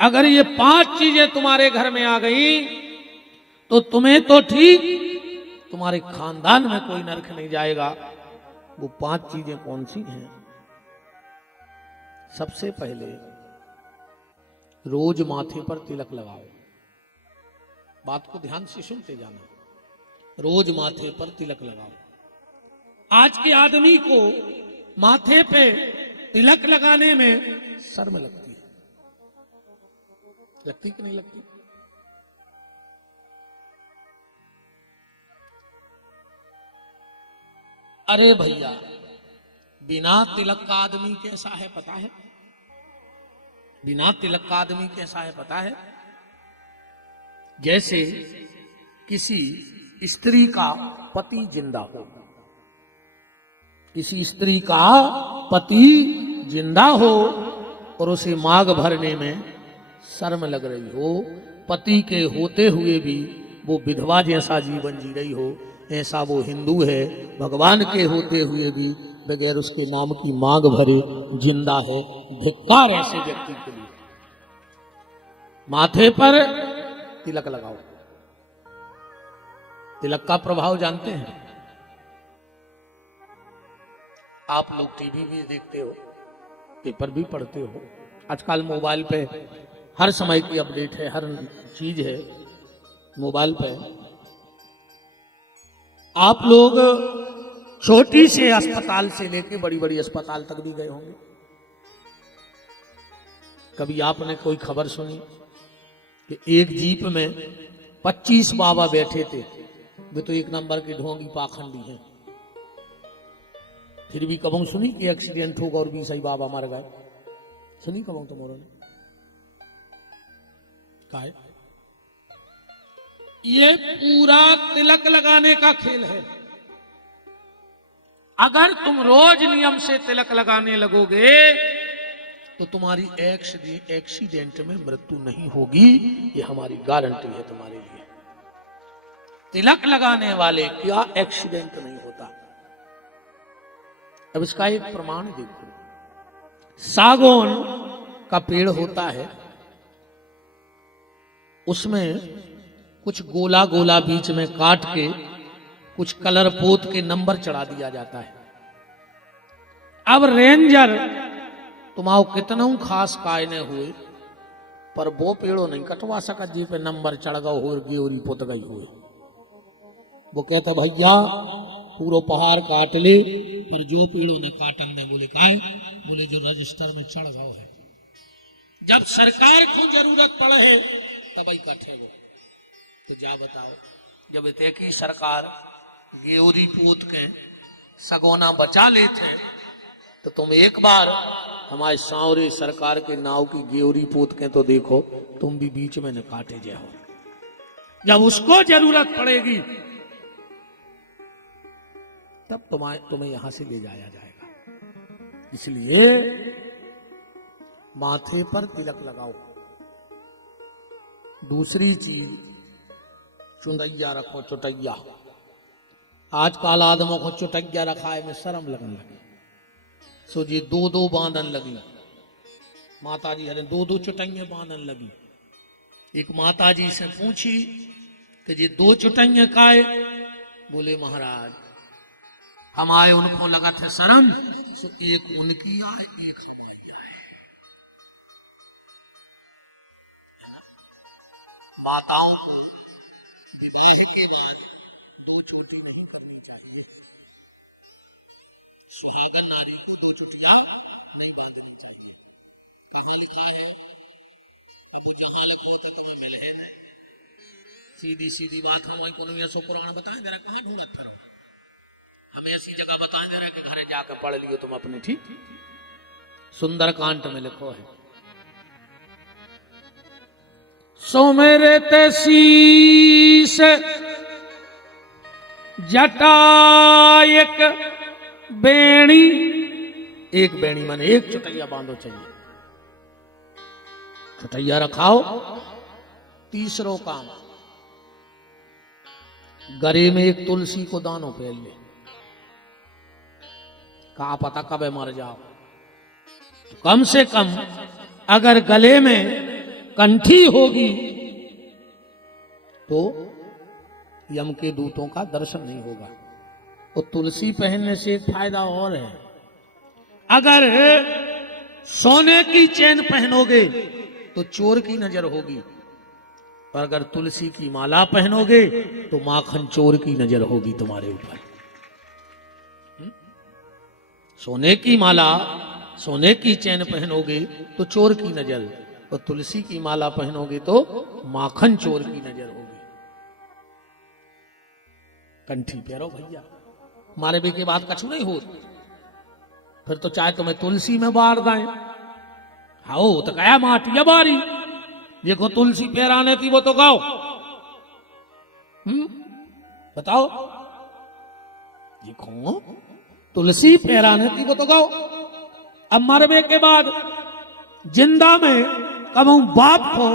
अगर ये 5 चीजें तुम्हारे घर में आ गई तो तुम्हें तो ठीक, तुम्हारे खानदान में कोई नरक नहीं जाएगा। वो 5 चीजें कौन सी हैं? सबसे पहले रोज माथे पर तिलक लगाओ। बात को ध्यान से सुनते जाना। रोज माथे पर तिलक लगाओ। आज के आदमी को माथे पे तिलक लगाने में शर्म लगती है। लगती कि नहीं लगती? अरे भैया, बिना तिलक का आदमी कैसा है पता है? बिना तिलक का आदमी कैसा है पता है? जैसे किसी स्त्री का पति जिंदा हो, किसी स्त्री का पति जिंदा हो और उसे मांग भरने में शर्म लग रही हो, पति के होते हुए भी वो विधवा जैसा जीवन जी रही हो, ऐसा वो हिंदू है, भगवान के होते हुए भी बगैर उसके नाम की मांग भरे जिंदा है। धिक्कार ऐसे व्यक्ति के लिए। माथे पर तिलक लगाओ। तिलक का प्रभाव जानते हैं? आप लोग टीवी भी देखते हो, पेपर भी पढ़ते हो, आजकल मोबाइल पे हर समय की अपडेट है, हर चीज है मोबाइल पे। आप लोग छोटी से अस्पताल से लेके बड़ी बड़ी अस्पताल तक भी गए होंगे। कभी आपने कोई खबर सुनी कि एक जीप में 25 बाबा बैठे थे? वे तो एक नंबर की ढोंगी पाखंडी हैं। फिर भी कबों सुनी कि एक्सीडेंट होगा और 20 बाबा मर गए? सुनी कबों तुम्हारों ने? क्या है ये? पूरा तिलक लगाने का खेल है। अगर तुम रोज नियम से तिलक लगाने लगोगे तो तुम्हारी एक्सीडेंट में मृत्यु नहीं होगी। ये हमारी गारंटी है तुम्हारे लिए। तिलक लगाने वाले क्या एक्सीडेंट नहीं होता। अब इसका एक प्रमाण देखो। सागौन का पेड़ होता है, उसमें कुछ गोला गोला बीच में काट के कुछ कलर पोत के नंबर चढ़ा दिया जाता है। अब रेंजर तुम्हारो कितना खास कायने हुए पर वो पेड़ो नहीं कटवा सका जी पे नंबर चढ़ गो हो गेवरी पोत गई हुए। वो कहता भैया पूरा पहाड़ काट ले, पर जो पेड़ों ने काटन ने बोले काहे? बोले जो रजिस्टर में चढ़ गो है। जब सरकार को जरूरत पड़े है तब ही कटे वो। तो जा बताओ, जब इतने की सरकार गेवरी पोत के सगोना बचा लेते तो तुम एक बार हमारे सांवरे सरकार के नाव की गेवरी पोत के तो देखो, तुम भी बीच में न काटे जाओ। जब उसको जरूरत पड़ेगी तब तुम्हें यहां से ले जाया जाएगा। इसलिए माथे पर तिलक लगाओ। दूसरी चीज, चुंदैया रखो, चुटैया। आजकल आदमों को चुटैया रखा है में शर्म लगने लगी। सो जी 2-2 बांधन लगी। माता जी हरे 2-2 चुटैया बांधन लगी। एक माता जी से पूछी कि जी 2 चुटैया काहे? बोले महाराज हम आए उनको लगा थे शर्म, सो एक उनकी आए एक हमारी आए। माताओं को विवाह के बाद 2 चोटी नहीं करनी चाहिए। सुहागन नारी को 2 चुटिया नहीं बांधनी चाहिए। कभी लिखा है, अब वो जहां लिखो तो तुम्हें मिले है। सीधी सीधी बात हमारे को नहीं ऐसा पुराण बताए दे रहा, कहीं ढूंढत करो। हमें ऐसी जगह बताए दे रहा कि घरे जाकर पढ़ लियो तुम अपने। ठीक सुंदरकांड में लिखो है, सो मेरे तैसीस जटा एक बेणी। एक बेणी माने एक चुटैया बांधो चाहिए। चुटैया रखाओ। तीसरो काम, गरे में एक तुलसी को दानो पहन ले। कहा पता कब मर जाओ, तो कम से कम अगर गले में कंठी होगी तो यम के दूतों का दर्शन नहीं होगा। तो तुलसी पहनने से एक फायदा और है, अगर सोने की चेन पहनोगे तो चोर की नजर होगी, और अगर तुलसी की माला पहनोगे तो माखन चोर की नजर होगी तुम्हारे ऊपर। सोने की माला, सोने की चैन पहनोगे तो चोर की नजर, और तुलसी की माला पहनोगे तो माखन चोर की नजर होगी। कंठी पहरो भैया, मारे बे के बाद कछु नहीं हो, फिर तो चाहे तुम्हें तुलसी में बार दें। हाओ तो कया माटी बारी, देखो तुलसी पैराने थी वो तो गाओ। बताओ, देखो तुलसी पैराने थी वो तो गाओ। अब मरबे के बाद जिंदा में कबू बाप को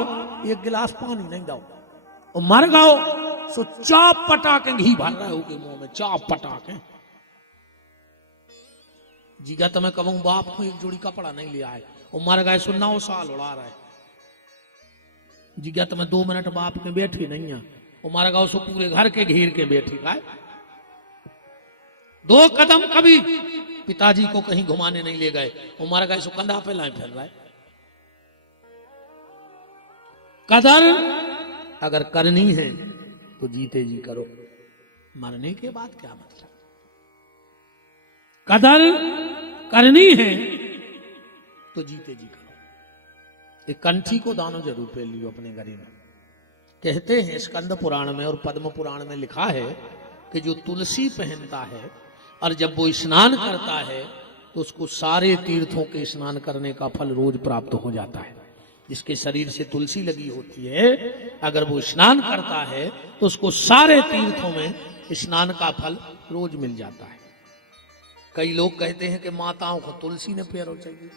एक गिलास पानी नहीं दो, और मर गाओ सो चाप पटाके घी भर रहे हो के मुंह में, चाप पटाके। जीगा तुम्हें कबू बाप को एक जोड़ी कपड़ा नहीं लिया है, और मर गए सो 9 साल उड़ा रहे। जीगा तुम्हें 2 मिनट बाप के बैठी नहीं है, और मर गए सो पूरे घर के घेर के बैठी गाय। 2 कदम कभी पिताजी को कहीं घुमाने नहीं ले गए, और मर गए सो कंधा पे लाए फिर रहे। कदर अगर करनी है तो जीते जी करो, मरने के बाद क्या मतलब। कदर करनी है तो जीते जी करो। एक कंठी को दानो जरूर पहन लियो अपने गले में। कहते हैं स्कंद पुराण में और पद्म पुराण में लिखा है कि जो तुलसी पहनता है और जब वो स्नान करता है तो उसको सारे तीर्थों के स्नान करने का फल रोज प्राप्त हो जाता है। जिसके शरीर से तुलसी लगी होती है, अगर वो स्नान करता है तो उसको सारे तीर्थों में स्नान का फल रोज मिल जाता है। कई लोग कहते हैं कि माताओं को तुलसी ने पैरो चाहिए।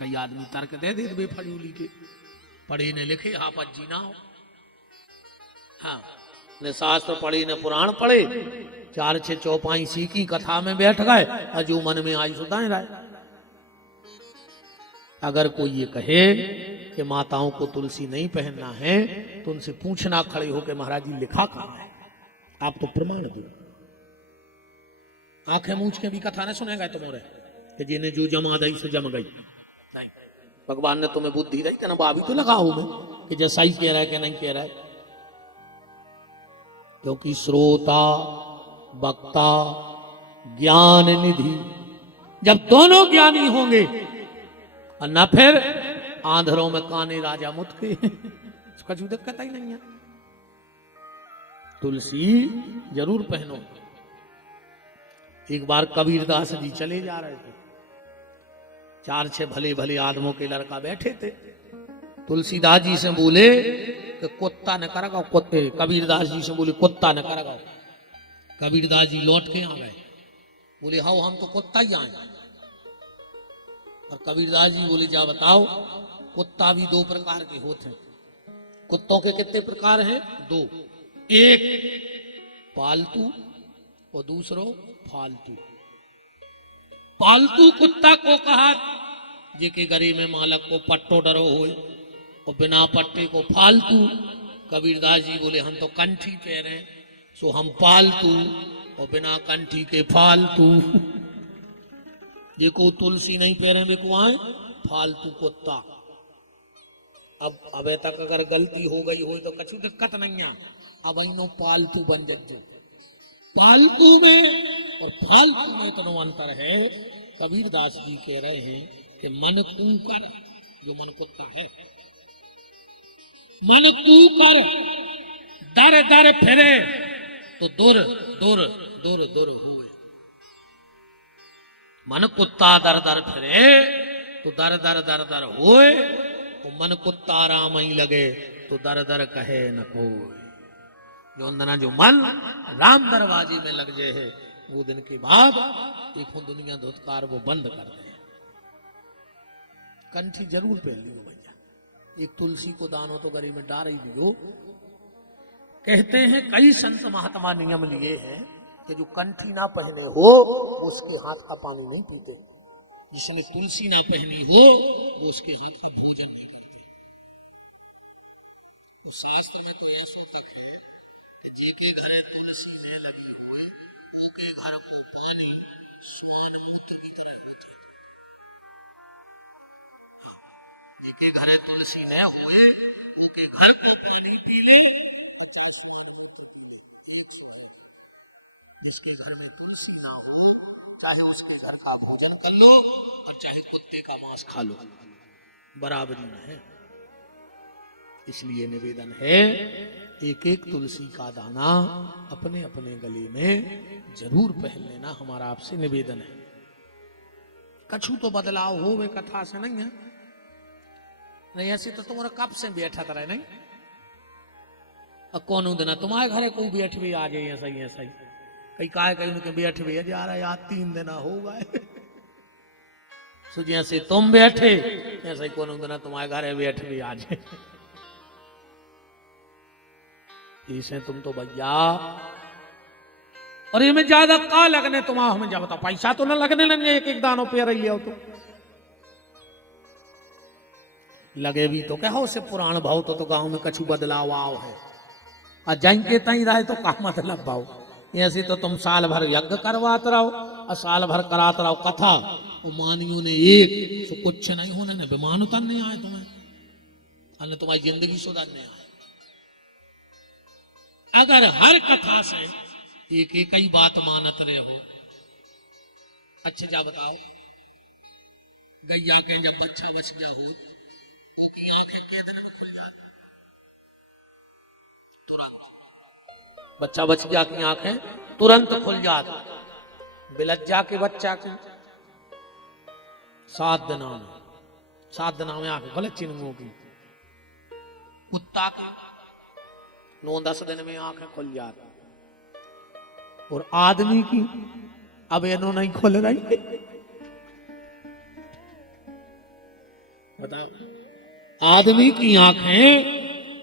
कई आदमी तर्क दे दे बेफजूली के, पढ़े ने लिखे आपत जी ना हो। हाँ, ने शास्त्र पढ़े ने पुराण पढ़े, 4-6 चौपाई सीखी, कथा में बैठ गए, और जो मन में आई सुधाए रहे। अगर कोई ये कहे कि माताओं को तुलसी नहीं पहनना है तो उनसे पूछना खड़े हो कि महाराज जी लिखा कहां है, आप तो प्रमाण दो। आंखें मूछ के भी कथा नहीं सुनेगा तुम्हारे कि जिन्हें जो जमा दई से जम गई। नहीं, भगवान ने तुम्हें बुद्धि दी ना, बाबी तो लगा हूं मैं कि जैसा ही कह रहा है कि नहीं कह रहा है। क्योंकि श्रोता वक्ता ज्ञान निधि, जब दोनों ज्ञानी होंगे और न फिर आंधरों में काने राजा मुतके, उसका जो दिक्कत ही नहीं है। तुलसी जरूर पहनो। एक बार कबीरदास जी चले जा रहे थे, 4-6 भले भले आदमों के लड़का बैठे थे। तुलसीदास जी से बोले कि कुत्ता न कर गाओ, कुत्ते। कबीरदास जी से बोले कुत्ता न कर गाओ। कबीरदास जी लौट के आ गए, बोले हाँ हम तो कुत्ता ही आए। और कबीरदास जी बोले जा बताओ, कुत्ता भी 2 प्रकार के होते हैं। कुत्तों के कितने प्रकार हैं? 2। एक पालतू और दूसरो फालतू। पालतू कुत्ता को कहा जेके गरे में मालक को पट्टो डरो हो, और बिना पट्टे को फालतू। कबीरदास जी बोले हम तो कंठी पहने, सो हम पालतू, और बिना कंठी के फालतू। देखो तुलसी नहीं पहने वे को आए फालतू कुत्ता। अब तक अगर गलती हो गई हो तो कछु दिक्कत नहीं है, अब इनो पालतू बन जाए। पालतू में और फालतू में इतना अंतर है। कबीरदास जी कह रहे हैं कि मन कूकर, जो मन कुत्ता है, मन कूकर दर दर फिरे तो दूर दूर दूर दूर हुए। मन कुत्ता दर दर फिरे तो दर दर दर दर होए, तो मन कुत्ता राम ही लगे तो दर दर कहे न कोई। जो अंदना जो मन राम दरवाजे में लग जाए है, वो दिन के बाद देखो दुनिया धुतकार वो बंद कर दे। कंठी जरूर पहन लियो भैया। एक तुलसी को दानो तो गले में डाल ही लियो। कहते हैं कई संत महात्मा नियम लिए हैं कि जो कंठी ना पहने हो उसके हाथ का पानी नहीं पीते। जिसने तुलसी ना पहनी हो वो उसके हाथ का भोजन नहीं करते। शास्त्र में ये सूत्र है कि जेके घरे तुलसी ने लगी हुए ओके घर को पानी सोन मोती की तरह होते। जेके घरे तुलसी ने हुए ओके घर का पानी पी ली। जिसके घर में तुलसी ना हो चाहे उसके घर का भोजन कर लो और चाहे कुत्ते का मांस खा लो, बराबरी में है। इसलिए निवेदन है एक एक तुलसी का दाना अपने अपने गले में जरूर पहन लेना, हमारा आपसे निवेदन है। कछु तो बदलाव हो वे कथा से नहीं है, नहीं ऐसे तो तुम्हारा कब से बैठा रहे नहीं। कौन दिन तुम्हारे घरे कोई बैठ भी आ जाए ऐसा ही ऐसा ही कई काय कहीं उनके बैठ भी जा रहा यार 3 दिन हो गए। सो जैसे तुम बैठे ऐसा ही कौन दिन तुम्हारे घरे बैठ भी आ जाए। इसे तुम तो भैया और ये में ज्यादा का लगने तुम्हारा हमें जब पैसा तो ना लगने लगे एक एक दानों पे रही हो तो लगे भी तो क्या हो से पुराण भाव तो गांव में कछु बदलाव आओ है और जाएंगे तई रहे तो का मतलब भाव। ऐसे तो तुम साल भर यज्ञ करवाते रहो और साल भर कराते रहो कथा और मानियों ने एक तो कुछ नहीं होने ने बेमान उतर नहीं आए तुम्हें अने तुम्हारी जिंदगी सुधरने आए। अगर हर कथा से एक एक ही बात मानत रहे हो। अच्छा जा बताओ गैया के जब बच्चा बच गया हो तो की आंखें कैद तुरंत बच्चा बच गया की आंखें तुरंत खुल जाती। बिलज्जा के बच्चा की 7 दिनों में आंखें भले चिन्हों की, कुत्ता की 9-10 दिन में आंखें खुल जाती और आदमी की अब इन्हों नहीं खुल रही। बताओ आदमी की आंखें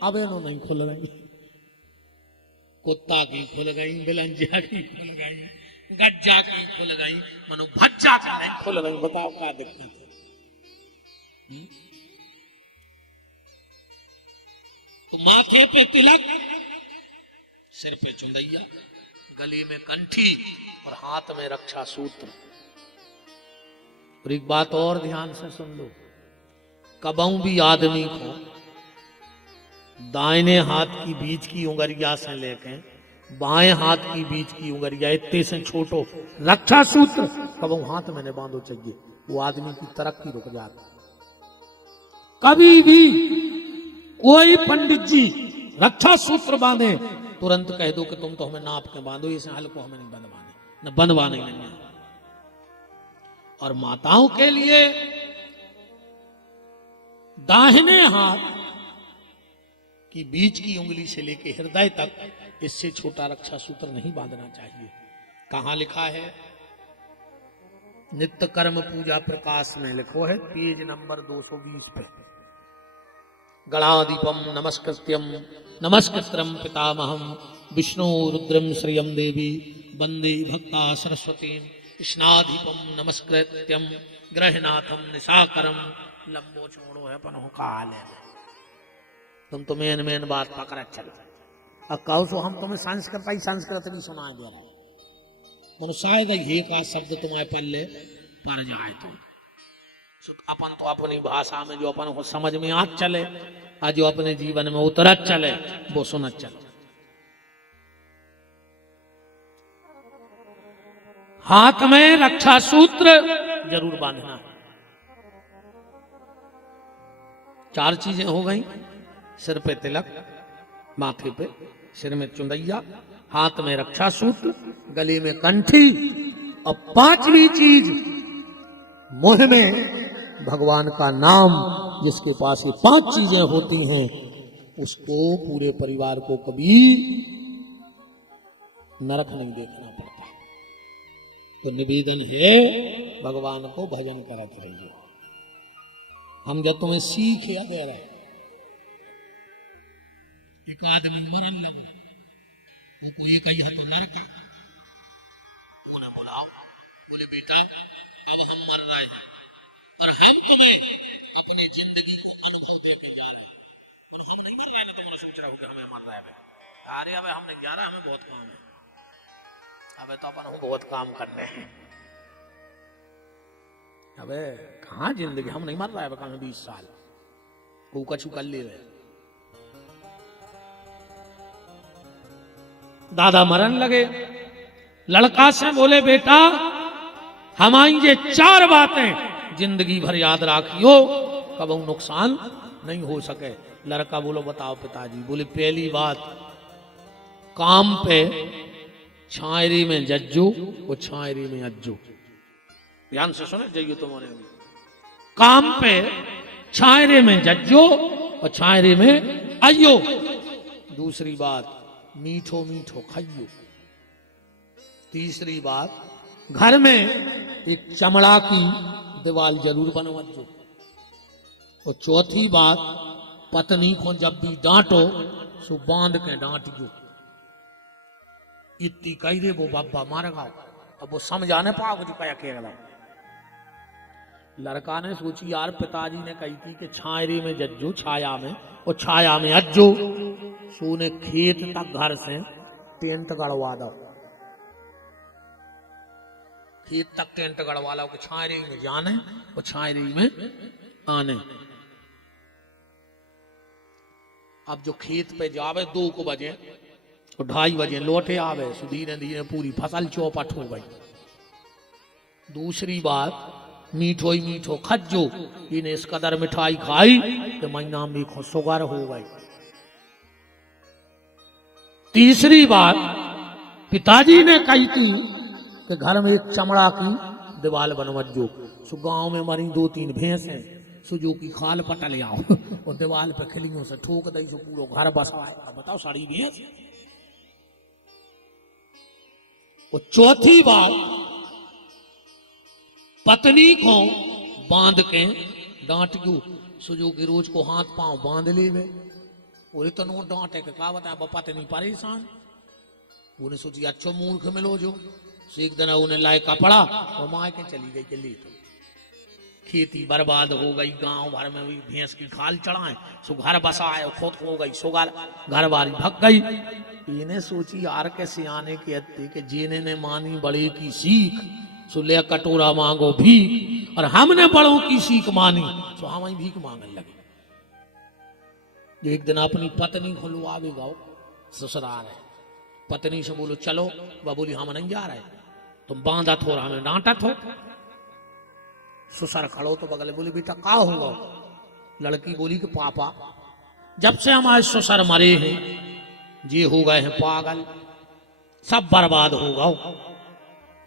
अब इन्हों नहीं खुल रही, कुत्ता की खुल गई, बिलंजा की खुल गई, गज्जा की खुल गई, मनो भज्जा की नहीं खुल गई। बताओ क्या दिक्कत है। तो माथे पे तिलक, सिर पे चुंदैया, गले में कंठी और हाथ में रक्षा सूत्र। और एक बात और ध्यान से सुन लो, कबहू भी आदमी को दाहिने हाथ की बीच की उंगलिया से लेके बाएं हाथ की बीच की उंगलिया इतने से छोटो रक्षा सूत्र कबहू हाथ में न बांधो चाहिए, वो आदमी की तरक्की रुक जाती। कभी भी कोई पंडित जी रक्षा सूत्र बांधे तुरंत कह दो कि तुम तो हमें नाप के बांधो, इसे हल को हमें नहीं बंधवाने, न बंधवाने नहीं। और माताओं के लिए दाहिने हाथ की बीच की उंगली से लेकर हृदय तक इससे छोटा रक्षा सूत्र नहीं बांधना चाहिए। कहां लिखा है? नित्य कर्म पूजा प्रकाश में लिखो है, पेज नंबर 220 पे। गणाधिपम नमस्कृत्यम नमस्कृत्रम पितामहम विष्णु रुद्रम श्रियम देवी वंदे भक्ता सरस्वती कृष्णाधिपम नमस्कृत्यम ग्रहनाथम निशाकरम लंबो छोड़ो है पनो काल है। तुम तो मेन बात पकड़ चलो। अब कहो सो हम तुम्हें संस्कृत भी सुना दे रहे मनो शायद ये का शब्द तुम्हारे पल्ले पर जाए तो अपन तो अपनी भाषा में जो अपन को समझ में आ चले और जो अपने जीवन में उतरत चले वो सुनत चले। हाथ में रक्षा सूत्र जरूर बांधना। 4 चीजें हो गई, सिर पे तिलक, माथे पे सिर में चुंदैया, हाथ में रक्षा सूत्र, गले में कंठी और 5वीं चीज मुंह में भगवान का नाम। जिसके पास ये 5 चीजें होती हैं उसको पूरे परिवार को कभी नरक नहीं देखना पड़ता। तो निवेदन है भगवान को भजन करत रहिए। हम जब तुम्हें सीख या दे रहे, एक आदमी मरन लगो वो कोई कही है तो लड़का उन्हें बुलाओ, बोले बेटा अब हम मर रहे हैं और हम तुम्हें अपनी जिंदगी को अनुभव देके जा रहे हैं। हम नहीं मर रहे ना, तुमने सोच रहा मर रहा है। अरे अबे हम नहीं जा रहा, हमें बहुत काम है। अबे तो अपन हम बहुत काम करने हैं। अबे कहाँ जिंदगी, हम नहीं मर रहा है कल 20 साल को कछु कर ले। दादा मरन लगे, लड़का से बोले बेटा हमारी ये 4 बातें जिंदगी भर याद राखियो, कब नुकसान नहीं हो सके। लड़का बोलो बताओ पिताजी। बोले पहली बात, काम पे छायरी में जज्जो और छायरी में अज्जो। ध्यान से सुने जाइए तुम्हारे भी। काम पे छायरे में जज्जो और छायरे में अयो। दूसरी बात, मीठो मीठो खाइयो। तीसरी बात, घर में एक चमड़ा की दीवार जरूर बनवाजो। और चौथी बात, पत्नी को जब भी डांटो सो बांध के डांटियो। इतनी कही दे वो बाबा मार गाओ। अब वो समझाने पाओगे क्या अकेला। लड़का ने सोची यार पिताजी ने कही थी कि छायरे में जज्जो छाया में और छाया में अज्जो। सोने खेत तक घर से टेंट गड़वा दो, खेत तक टेंट गड़वा लो कि छायरे में जाने और छायरे में आने। अब जो खेत पे जावे 2 बजे और 2:30 बजे लौटे आवे, सो धीरे धीरे पूरी फसल चौपट हो गई। दूसरी बात, मीठो ही मीठो खज्जो। इन्हें इस कदर मिठाई खाई कि महीना में शुगर हो गई। तीसरी बात, पिताजी ने कही थी कि घर में एक चमड़ा की दीवार बनवजो। सो गांव में मरी 2-3 भैंस हैं, सो जो की खाल पटल आओ और दीवार पे खिलियों से ठोक दई, सो पूरा घर बसाए। अब बताओ साड़ी भैंस। और चौथी बात, पत्नी को बांध के डांटियो। सो जो की रोज को हाथ पांव बांध ले। बोले तो नो डांटे के का बताया पत्नी परेशान। उन्हें सोची अच्छो मूर्ख मिलो जो। सो एक दिन उन्हें लाए कपड़ा और माँ के चली गई के ले। तो खेती बर्बाद हो गई, गांव भर में भी भैंस की खाल चढ़ाए। सो घर बसाए, खुद हो गई सुगर, घर वाली भग गई। इन्हें सोची यार के सियाने कहते कि जीने ने मानी बड़े की सीख, सो ले कटोरा मांगो भीख। और हमने बड़ों की सीख मानी, सो हम ही भीख मांगने लगे। जो एक दिन अपनी पत्नी को लो आवे गाओ ससुराल है। पत्नी से बोलो चलो, वह बोली हम नहीं जा रहे, तुम बांधा थोड़ा हमें डांटा थो। ससुर खड़ो तो बगल बोली बेटा का होगा। लड़की बोली कि पापा जब से हमारे ससुर मरे हैं ये हो गए हैं पागल, सब बर्बाद हो गए।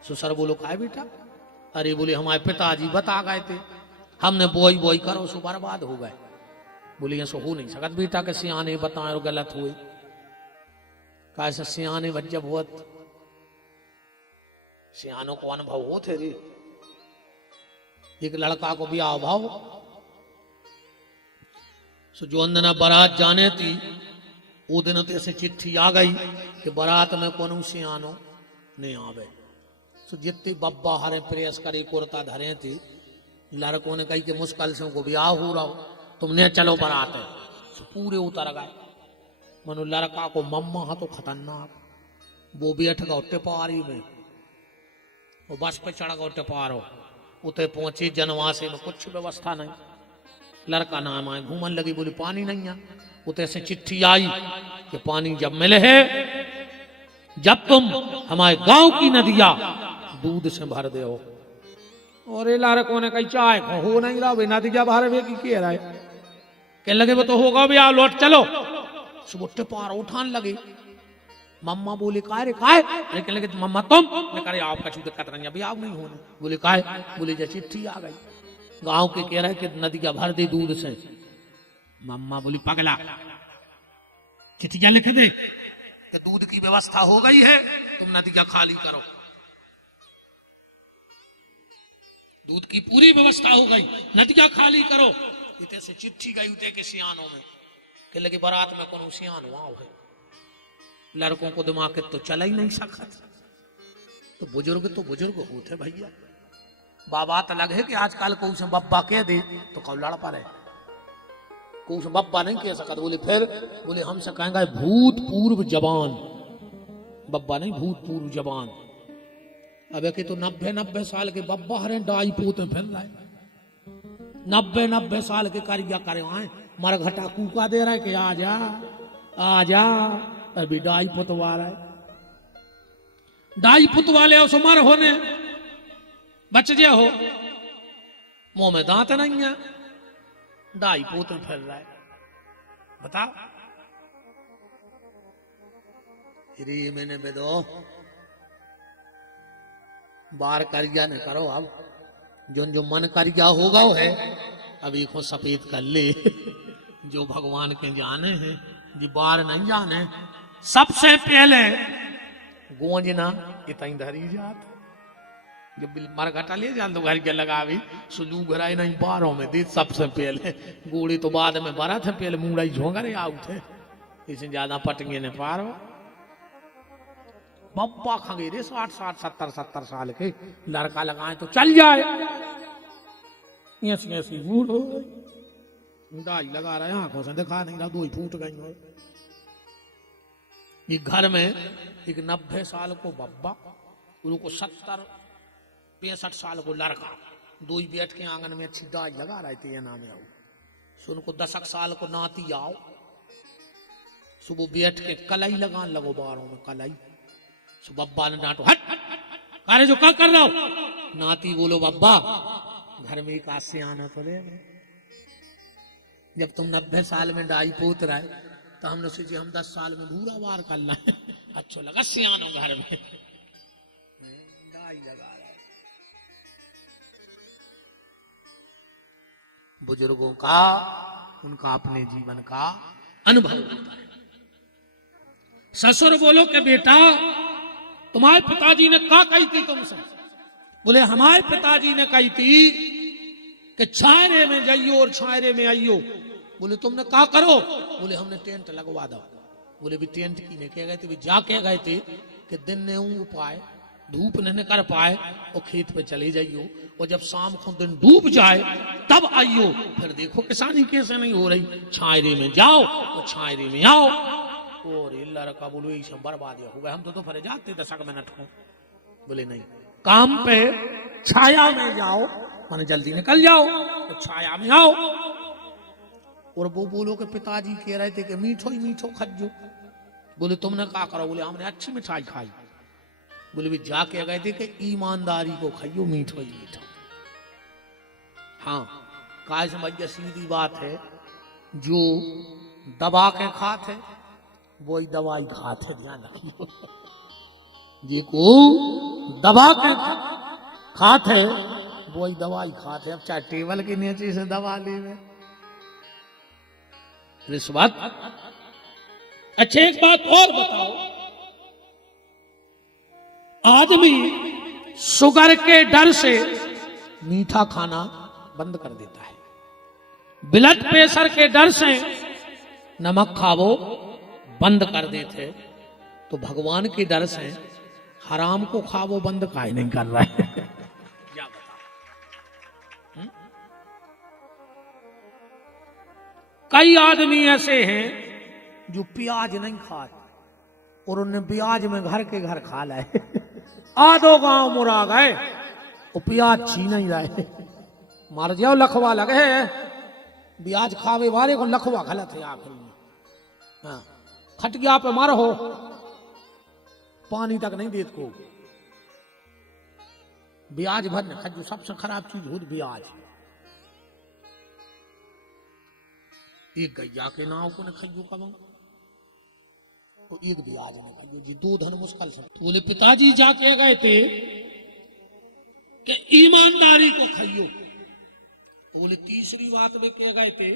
ससुर बोलो का बेटा। अरे बोले हमारे पिताजी बता गए थे, हमने बोई बोई करो सो बर्बाद हो गए। बोले ऐसा हो नहीं सकत बेटा के सियाने बताए और गलत हुए। कैसे सियाने बच्चे बहुत सियानों को अनुभव होते रे। एक लड़का को ब्याह भाव, सो जो अंदना बारात जाने थी वो दिन तो ऐसे चिट्ठी आ गई कि बारात में कौन सियानो नहीं आवे। सो जितने बब्बा हरे प्रेस करे कुर्ता धरे थे, लड़कों ने कही कि मुश्किल से उनको ब्याह हो रहा हो, तुमने चलो बारात है। सो पूरे उतर गए। मनु लड़का को मम्मा हा तो खतरनाक, वो बैठ गया टिपारी में, वो बस पे चढ़ गया टिपारो। उते पहुंचे जनवासे में कुछ व्यवस्था नहीं। लड़का नाम आए घूमन लगी, बोली पानी नहीं है। उते से चिट्ठी आई कि पानी जब मिले है, जब तुम हमारे गांव की नदिया दूध से भर दे हो। और ये लड़कों ने कही चाय हो नहीं रहा भाई, नदिया भर वे की कह रहा है। कहने लगे वो तो होगा भी, आओ लौट चलो। सुबह टिपार उठान लगे। मम्मा बोले काय रे काय। अरे कहने लगे मम्मा तुम, मैं करे आपका छू दिक्कत नहीं अभी आप नहीं होने। बोले काय। बोले जैसे चिट्ठी आ गई गांव के कह रहे कि नदिया भर दे दूध से। मम्मा बोली पगला, चिट्ठिया लिख दे कि दूध की व्यवस्था हो गई है, तुम नदिया खाली करो। दूध की पूरी व्यवस्था हो गई, नदिया खाली करो। इतने से चिट्ठी गई उते के सियानों में कि लगे बारात में कौन सियान आओ है। लड़कों को दिमाग तो चला ही नहीं सकता। तो बुजुर्ग होते भैया। बाबा तो लगे कि आजकल को उसे बब्बा कह दे तो कौ लड़ पड़े। उस बब्बा नहीं कह सकता। बोले फिर? बोले हमसे कहेंगे भूतपूर्व जवान। बब्बा नहीं, भूतपूर्व जवान। अब कि तो 90 साल के बब्बा हरे डाई पोते फिर रहे, 90 साल के करिया करे आए, मरघटा कूका दे रहा है कि आ जा आ जा, अभी डाई पुतवा रहा है। डाई पुतवाले उस मर होने बच गया हो, मुंह में दांत नहीं है, डाई पोते फिर रहा है। बताओ मैंने बेदो बार करिया न करो। अब जो मन करिया होगा वो है, अभी को सफेद कर ले। जो भगवान के जाने हैं, जी बार नहीं जाने। सबसे पहले गोंजना इतनी धरी जात, जब मरघटा ले जान तो घर के लगा भी सुलू घराई नहीं बारों में दी। सबसे पहले गोड़ी तो बाद में बरा थे, पहले मुंडा ही झोंगरे आउ थे, इसे ज्यादा पटंगे ने पार हो। बब्बा खंगेरे 60 70 साल के लड़का लगाए तो चल जाए, ऐसी बूढ़ हो गई, डाई लगा रहे आंखों से दिखा नहीं रहा, 2 ही फूट गई हो। ये घर में एक 90 साल को बब्बा, उनको 70 65 साल को लड़का, 2 ही बैठ के आंगन में अच्छी डाई लगा रहे थे। ये नाम आओ सो उनको 10 साल को नाती आओ, सुबह बैठ के कलाई लगान लगो बारों में कलाई। सो बब्बा ने डांटो, हट अरे जो क्या कर रहा हो। नाती बोलो बब्बा घर में एक आसे आना तो ले, जब तुम 90 साल में डाई पोत रहा है तो हमने सोचे हम 10 साल में भूरा वार करना है। अच्छा लगा सियानो घर में डाई लगा रहा है। बुजुर्गों का उनका अपने जीवन का अनुभव होता है। ससुर बोलो कि बेटा तुम्हारे पिताजी ने क्या कही थी तुमसे? बोले हमारे पिताजी ने कही थी कि छायरे में जाइयो और छायरे में आइयो। बोले तुमने क्या करो? बोले हमने टेंट लगवा दो। बोले भी टेंट की ने कह गए थे, भी जा कह गए थे कि दिन ने ऊँग पाए, धूप नहीं कर पाए और खेत पे चले जाइयो, और जब शाम को दिन डूब जाए तब आइयो, फिर देखो किसानी कैसे नहीं हो रही। छायरे में जाओ और छायरे में आओ। और लड़का बोलो यही सब बर्बाद हो गए, हम तो फरे जाते 10 मिनट को। बोले नहीं, काम पे छाया में जाओ, माने जल्दी निकल जाओ तो छाया में आओ। और वो बोलो कि पिताजी कह रहे थे कि मीठो ही मीठो खज्जो। बोले तुमने क्या करो? बोले हमने अच्छी मिठाई खाई। बोले भी जाके गए थे कि ईमानदारी को खाइयो मीठो ही मीठो। हाँ काय समझिए, सीधी बात है, जो दबा के खाते वही दवाई खाते, ध्यान रखियो। जिको दबा के खाते वही दवाई खाते। अब चाहे टेबल के नीचे से दबा ले रिश्वत। अच्छा एक बात और बताओ, आदमी शुगर के डर से मीठा खाना बंद कर देता है, ब्लड प्रेशर के डर से नमक खावो बंद कर देते, तो भगवान के डर से हराम को खावो बंद काहे नहीं कर रहा है? क्या बता। कई आदमी ऐसे हैं जो प्याज नहीं खाते और उन्हें प्याज में घर के घर खा लाए। आधो गांव मुरा गए वो प्याज छीन ही रहे, मार जाओ लखवा लगे। ब्याज खावे वाले को लखवा गलत है आखिर में। हाँ खटिया पे मारो हो, पानी तक नहीं देत को। ब्याज भरने खजू सबसे खराब चीज हो ब्याज। एक गैया के नाव को न खजू कब तो एक ब्याज ने खजू जी 2 धन मुश्किल से। तो बोले पिताजी जाके गए थे कि ईमानदारी को खाइयो। बोले तीसरी बात में कह गए थे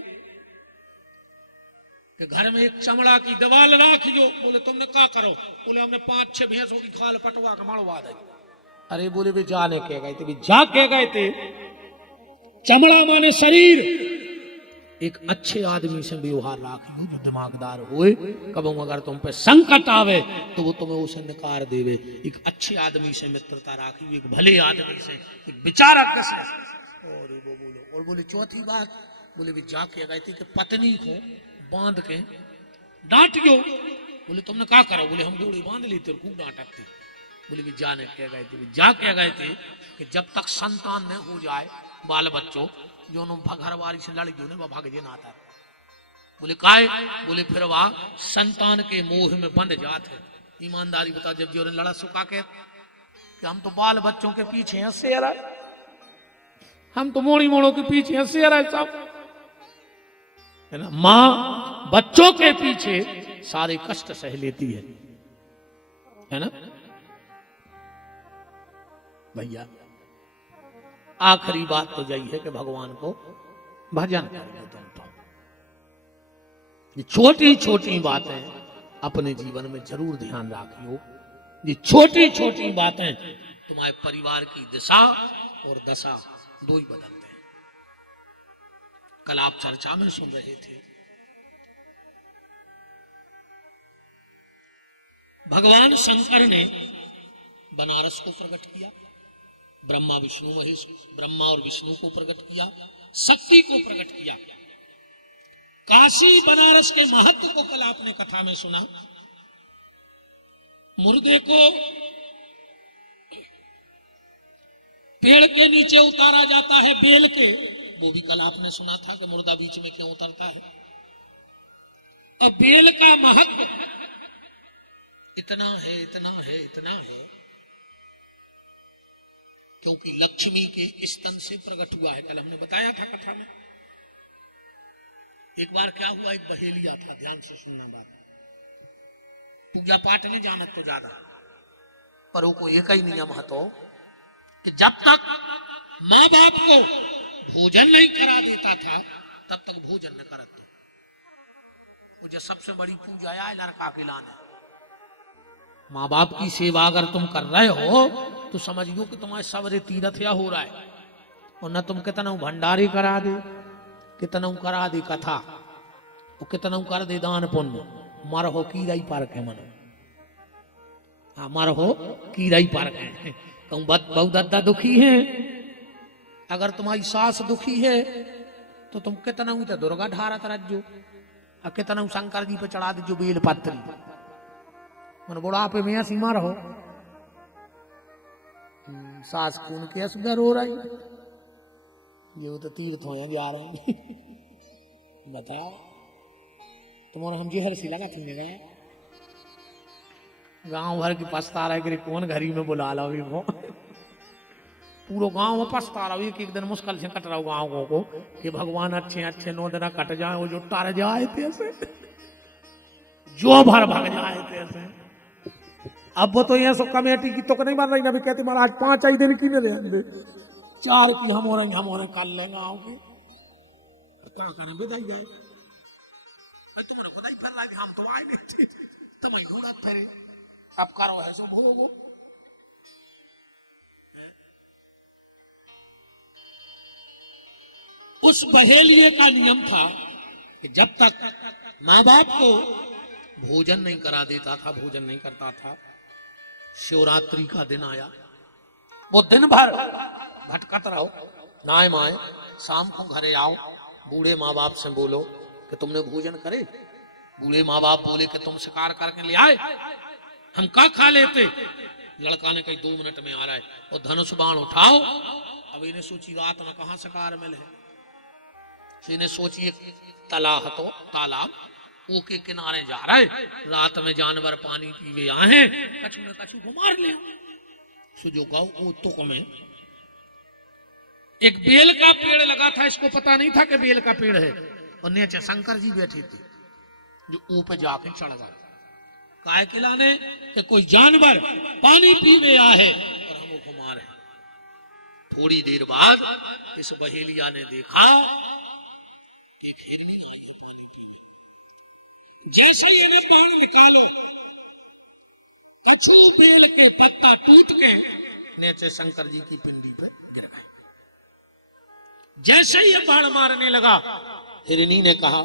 कि घर में एक चमड़ा की दीवाल राखियो। बोले तुमने क्या करो? बोले हमने 5-6 भैंसों की खाल पटवा के मड़वा दी। अरे बोले भी जाने कह गए थे, भी जा कह गए थे। चमड़ा माने शरीर। एक अच्छे आदमी से व्यवहार राखियो जो दिमागदार होए, कब अगर तुम पे संकट आवे तो वो तुम्हें उसे निकार देवे। एक अच्छे आदमी से मित्रता राखियो, एक भले आदमी से, एक विचारक से। और वो बोलो और बोले चौथी बात बोले भी जाके गए थे कि पत्नी को बांध के डांटियो। बोले तुमने क्या करा? बोले हम गोड़ी बांध लेते और खूब डांटते। बोले भी जाने कह गए थे, जा कह गए थे कि जब तक संतान न हो जाए, बाल बच्चों जो घर वाली से लड़ गयो ने वह भाग जे ना आता। बोले काय? बोले फिर वह संतान के मोह में बंध जाते। ईमानदारी बता, जब जो लड़ा सुखा के कि हम तो बाल बच्चों के पीछे हंसे आ रहा, हम तो मोड़ी मोड़ों के पीछे हंसे आ रहा है साहब, है ना। माँ बच्चों के पीछे सारे कष्ट सह लेती है ना भैया। आखिरी बात तो यही है कि भगवान को भजन करिए तुम तो। ये छोटी छोटी बातें अपने जीवन में जरूर ध्यान रखियो। ये छोटी छोटी बातें तुम्हारे परिवार की दिशा और दशा दो ही बदलते हैं। कल आप चर्चा में सुन रहे थे, भगवान शंकर ने बनारस को प्रकट किया, ब्रह्मा विष्णु महेश, ब्रह्मा और विष्णु को प्रकट किया, शक्ति को प्रकट किया। काशी बनारस के महत्व को कल आपने कथा में सुना। मुर्दे को पेड़ के नीचे उतारा जाता है बेल के, वो भी कल आपने सुना था कि मुर्दा बीच में क्यों उतरता है। और बेल का महत्व इतना है, इतना है, इतना है, क्योंकि लक्ष्मी के स्तन से प्रकट हुआ है। कल हमने बताया था कथा में। एक बार क्या हुआ, एक बहेलिया था, ध्यान से सुनना बात। पूजा पाठ में जानत तो ज्यादा, पर वो को एक ही नियम है तो कि जब तक माँ बाप को भोजन नहीं करा देता था तब तक भोजन न करत। मुझे सबसे बड़ी पूजा है लड़का के लाने। माँ बाप की सेवा अगर तुम कर रहे हो तो समझियो कि तुम्हारे सवरे तीरथ या हो रहा है। और न तुम कितना भंडारी करा दे, कितना करा दे कथा, और कितना कर दे दान पुण्य, मर हो कीराई पार्क है मनो। हाँ, मर हो कीराई पार्क है। कहूँ बहु दादा दुखी है, अगर तुम्हारी सास दुखी है तो तुम कितना तो दुर्गा ढारत रज्जो, और कितना शंकर जी पे चढ़ा दीजो बेल पत्री। मन बुढ़ापे में सीमा रहो, सास खून के असुगर हो रही, ये तो तीर्थ हो जा रहे हैं। बताओ तुम्हारा हम जहर सी लगा तुमने गए गांव भर की पछता रहे कि कौन घरी में बुला लो वो। पूरा गांव में पछता रहा, एक दिन मुश्किल से कट रहा गाँव को कि भगवान अच्छे अच्छे 9 दिन कट जाए, वो जो टर जाए थे जो भर भाग जाए थे। अब वो तो ये सब कमेटी की तो नहीं बन रही ना, भी कहते महाराज 5 ही दिन की नहीं दे, 4 की हम हो रहे कर लेंगे गाँव की क्या करें विदाई जाए। तुम्हारा खुदा ही फर रहा है, हम तो आए नहीं थे, तुम घूरा फिरे, अब करो ऐसे भोगो। उस बहेलिये का नियम था कि जब तक माँ बाप को भोजन नहीं करा देता था, भोजन नहीं करता था, शिवरात्रि का दिन आया, वो दिन भर भटकत रहो, नाय माए, शाम को घरे आओ, बूढ़े माँ बाप से बोलो कि तुमने भोजन करे। बूढ़े माँ बाप बोले कि तुम शिकार करके ले आए, हम क्या खा लेते। लड़का ने कही 2 मिनट में आ रहा है, और धनुष बाण उठाओ। अब इन्हें सोची रात में कहां शिकार मिले, इन्हें सोचिए तालाब तो तालाब वो के किनारे जा रहा है, रात में जानवर पानी पीवे आए, कछु न कछु को मार ले। सुजो गाँव वो तुक में एक बेल का पेड़ लगा था, इसको पता नहीं था कि बेल का पेड़ है, और नीचे शंकर जी बैठे थे जो ऊपर जाके चढ़ गए। काय खिलाने कि कोई जानवर पानी पीवे आए और हम को मारे। थोड़ी देर बाद इस बहेलिया ने देखा एक हिरनी आई है पानी पीने। जैसे ही इन्हें बाण निकालो, कछु बेल के पत्ता टूट के नीचे शंकर जी की पिंडी पर गिर गए। जैसे ही ये बाण मारने लगा, हिरनी ने कहा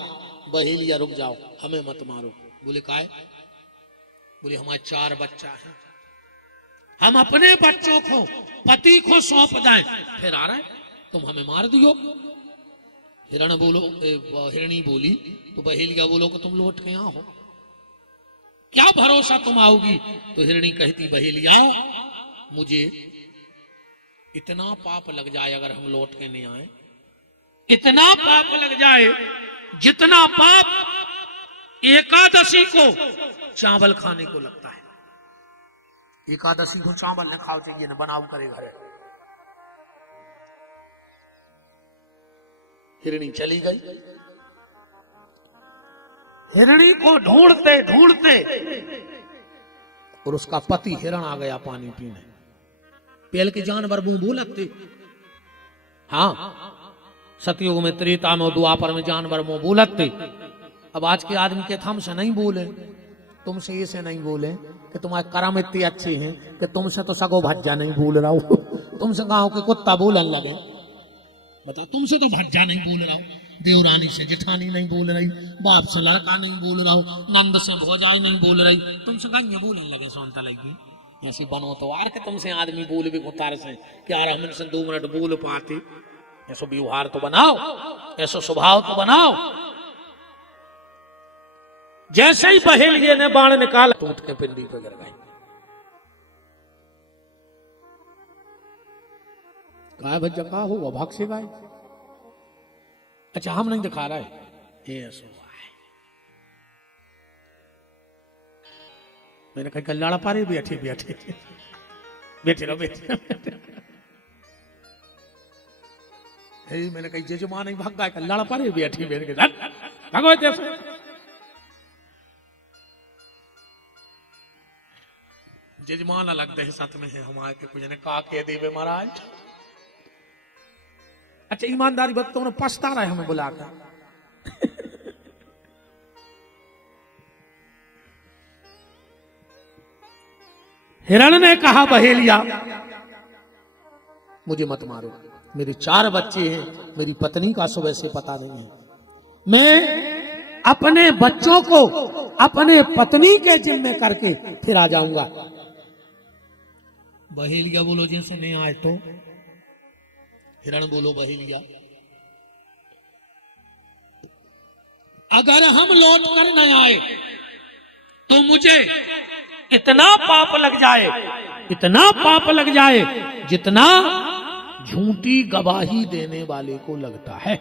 बहेलिया रुक जाओ, हमें मत मारो। बोले काय? बोले हमारे 4 बच्चा हैं, हम अपने बच्चों को पति को सौंप दें, फिर आ रहा है तुम हमें मार दियो। हिरणी बोली तो बहेलिया बोलो कि तुम लौट के यहाँ हो, क्या भरोसा तुम आओगी? तो हिरणी कहती बहेलिया मुझे इतना पाप लग जाए अगर हम लौट के नहीं आए, इतना पाप लग जाए जितना पाप एकादशी को चावल खाने को लगता है। एकादशी को चावल न खाओ चाहिए, न बनाओ करे घरे। हिरणी चली गई। हिरणी को ढूंढते ढूंढते और उसका पति हिरण आ गया पानी पीने। पहल के जानवर मुंह बोलते, हाँ सतयुग में, त्रेता में, द्वापर में जानवर मुंह बोलते। अब आज के आदमी के हमसे नहीं बोले, तुमसे ये से नहीं बोले कि तुम्हारे कर्म इतने अच्छे हैं कि तुमसे तो सगो भज्जा नहीं बोल रहा हूं, तुमसे गांव के कुत्ता बोलन लगे। बता, तुमसे तो भज्जा नहीं बोल रहा हूं, देवरानी से जिठानी नहीं बोल रही, बाप से लड़का नहीं बोल रहा हूं, नंद से भौजाई नहीं बोल रही, तुमसे गांव बोलने लगे सोनता लगी। ऐसी बनो तो आर के तुमसे आदमी बोल भी उतार से क्या हम इनसे 2 मिनट बोल पाते। ऐसा व्यवहार तो बनाओ, ऐसा स्वभाव तो बनाओ। जैसे ही बहेलिये ने बाण निकाला टूट के पिंडी पे गिर गई। कहा भज्जा कहा हुआ भाग से गाय। अच्छा हम नहीं दिखा रहा है, ये ऐसा हुआ है। मैंने कहा कल्याण पारे बैठे बैठे बैठे रहो बैठे। मैंने कही जजमान नहीं भाग गया, कल्याण पारे बैठी मेरे भागो जैसे। जजमान अलग दहशत में है, हमारे के कुछ ने कहा कह देवे महाराज। अच्छा ईमानदारी बात, तुमने पछता रहा है हमें बुलाकर। हिरण ने कहा बहेलिया मुझे मत मारो, मेरे 4 बच्चे हैं, मेरी पत्नी का सुबह से पता नहीं है, मैं अपने बच्चों को अपने पत्नी के जिम्मे करके फिर आ जाऊंगा। बहेलिया बोलो जैसे नहीं आए तो। हिरण बोलो बहेलिया अगर हम लौट कर न आए तो मुझे इतना पाप लग जाए, इतना पाप लग जाए जितना झूठी गवाही देने वाले को लगता है।